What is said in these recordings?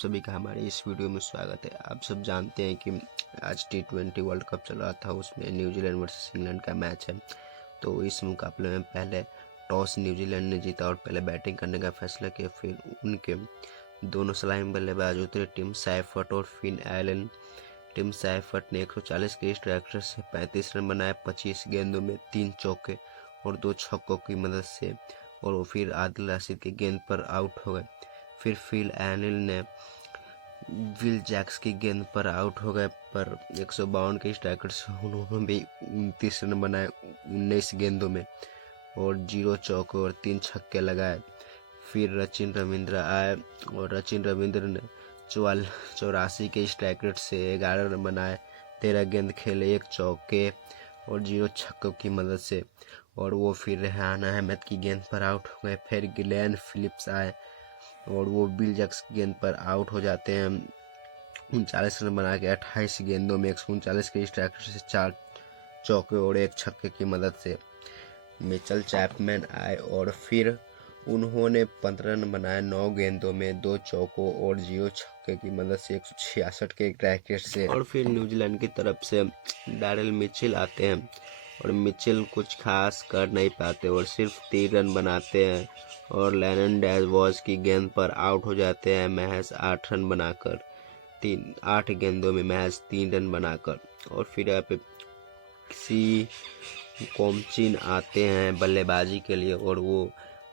सभी का हमारे इस वीडियो में स्वागत है। आप सब जानते हैं कि आज T20 वर्ल्ड कप चल रहा था, उसमें न्यूजीलैंड वर्सेस इंग्लैंड का मैच है। तो इस मुकाबले में पहले टॉस न्यूजीलैंड ने जीता और पहले बैटिंग करने का फैसला किया। फिर उनके दोनों सलामी बल्लेबाज उतरे, टिम साइफर्ट और फिन एलन। टिम साइफर्ट ने 140 के स्ट्राइक रेट से 35 रन बनाए 25 गेंदों में 3 चौके और 2 छक्कों की मदद से, और वो फिर आदिल रशीद की गेंद पर आउट हो गए। फिर फिल एनिल ने विल जैक्स की गेंद पर आउट हो गए, पर 152 के स्ट्राइक रेट से उन्होंने भी 29 रन बनाए 19 गेंदों में और 0 चौके और 3 छक्के लगाए। फिर रचिन रविंद्र आए और रचिन रविंद्र ने 84 के स्ट्राइक रेट से 11 रन बनाए, 13 गेंद खेले, 1 चौके और 0 छक्कों की मदद से, और वो फिर रेहान अहमद की गेंद पर आउट हो गए। फिर ग्लेन फिलिप्स आए और वो बिल जैक्स की गेंद पर आउट हो जाते हैं 39 रन बना के 28 गेंदों में 139 के स्ट्राइक रेट से 4 चौके और 1 छक्के की मदद से। मिचेल चैपमैन आए और फिर उन्होंने 15 रन बनाए 9 गेंदों में 2 चौकों और 0 छक्के की मदद से 166 के स्ट्राइक रेट से। और फिर न्यूजीलैंड की तरफ से डैरिल मिचेल आते हैं और मिचेल कुछ खास कर नहीं पाते और सिर्फ 3 रन बनाते हैं और लेनन डेजवॉज की गेंद पर आउट हो जाते हैं महज 8 रन बनाकर 8 गेंदों में महज 3 रन बनाकर। और फिर यहाँ पे किसी कोमचिन आते हैं बल्लेबाजी के लिए और वो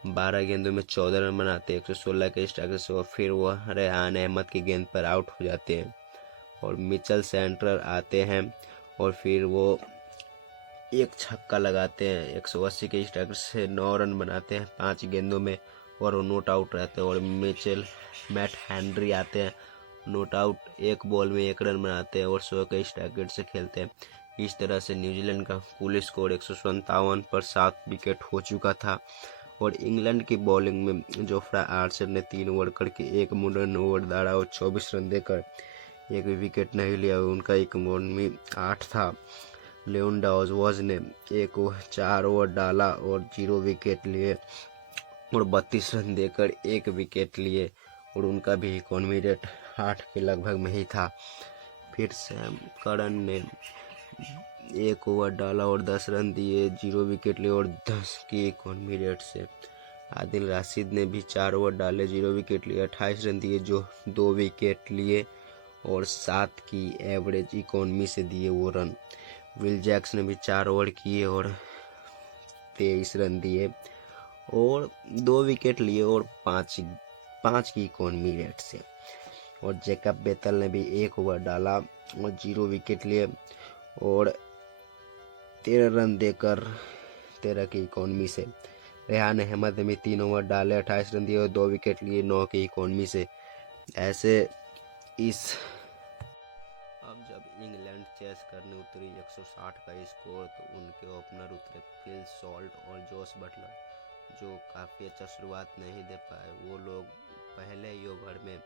12 गेंदों में 14 रन बनाते हैं 116 के स्ट्राइक से, और फिर वो रेहान अहमद की गेंद पर आउट हो जाते हैं। और मिचेल सेंटर आते हैं और फिर वो 1 छक्का लगाते हैं 180 के स्ट्राइक से 9 रन बनाते हैं 5 गेंदों में और वो नॉट आउट रहते हैं। और मैट हेनरी आते हैं, नॉट आउट 1 बॉल में 1 रन बनाते हैं और 100 के स्ट्राइक रेट से खेलते हैं। इस तरह से न्यूजीलैंड का कुल स्कोर 157 पर 7 विकेट हो चुका था। और इंग्लैंड की बॉलिंग में जोफ्रा आर्चर ने 3 ओवर करके 1 मुडन ओवर दाड़ा और 24 रन देकर 1 भी विकेट नहीं लिया। उनका इकोनॉमी 8 था। लेवन डाजवॉज ने 4 ओवर डाला और 0 विकेट लिए और 32 रन देकर 1 विकेट लिए और उनका भी इकोनॉमी रेट 8 के लगभग में ही था। फिर सैम करन ने 1 ओवर डाला और 10 रन दिए, 0 विकेट लिए और 10 की इकोनॉमी रेट से। आदिल रशीद ने भी 4 ओवर डाले, 0 विकेट लिए, 28 रन दिए, जो 2 विकेट लिए और 7 की एवरेज इकोनॉमी से दिए वो रन। विल जैक्स ने भी 4 ओवर किए और 23 रन दिए और 2 विकेट लिए और 5 की इकोनॉमी रेट से। और जैकब बेथल ने भी 1 ओवर डाला और 0 विकेट लिए और 13 रन देकर 13 की इकोनॉमी से। रेहान अहमद ने भी 3 ओवर डाले, 28 रन दिए और 2 विकेट लिए 9 की इकोनॉमी से। ऐसे इस अब जब इंग्लैंड चेस करने उतरी 160 का स्कोर, तो उनके ओपनर उतरे फिल सॉल्ट और जोश बटलर, जो काफ़ी अच्छा शुरुआत नहीं दे पाए। वो लोग पहले ही ओवर में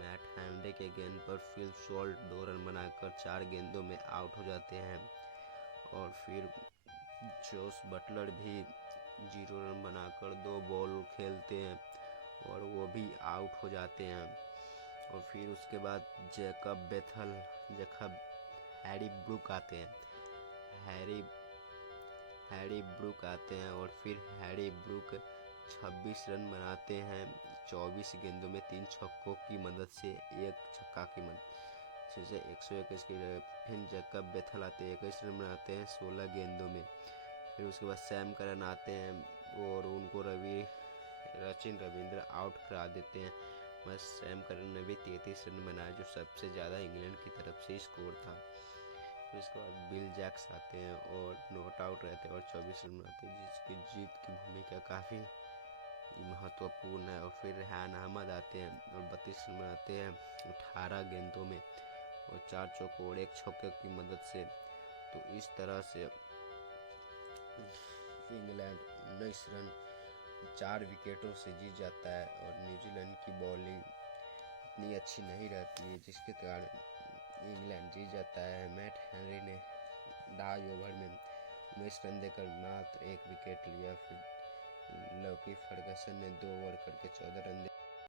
मैट हेनरी के गेंद पर फिल सॉल्ट 2 रन बनाकर 4 गेंदों में आउट हो जाते हैं और फिर जोश बटलर भी 0 रन बनाकर 2 बॉल खेलते हैं और वो भी आउट हो जाते हैं। और फिर उसके बाद हैरी ब्रूक आते हैं और फिर हैरी ब्रूक 26 रन बनाते हैं 24 गेंदों में 3 छक्कों की मदद से, 1 छक्का की मदद से 121 की। फिर जैकब बेथल आते हैं 21 रन बनाते हैं 16 गेंदों में। फिर उसके बाद सैम करन आते हैं और उनको रचिन रविंद्र आउट करा देते हैं। बस सैम करन ने भी 33 रन बनाए, जो सबसे ज़्यादा इंग्लैंड की तरफ से स्कोर था। फिर इसके बाद बिल जैक्स आते हैं और नॉट आउट रहते हैं और 24 रन बनाते हैं, जिसकी जीत की भूमिका काफ़ी महत्वपूर्ण है। और फिर रेहान अहमद आते हैं और 32 रन बनाते हैं 18 गेंदों में और 4 चौकों और 1 छक्के की मदद से। तो इस तरह से इंग्लैंड 19 रन 4 विकेटों से जीत जाता है। और न्यूजीलैंड की बॉलिंग इतनी अच्छी नहीं रहती है, जिसके कारण इंग्लैंड जीत जाता है। मैट हेनरी ने 2.5 ओवर में 19 रन देकर मात्र 1 विकेट लिया। फिर लॉकी फर्गसन ने 2 ओवर करके 14 रन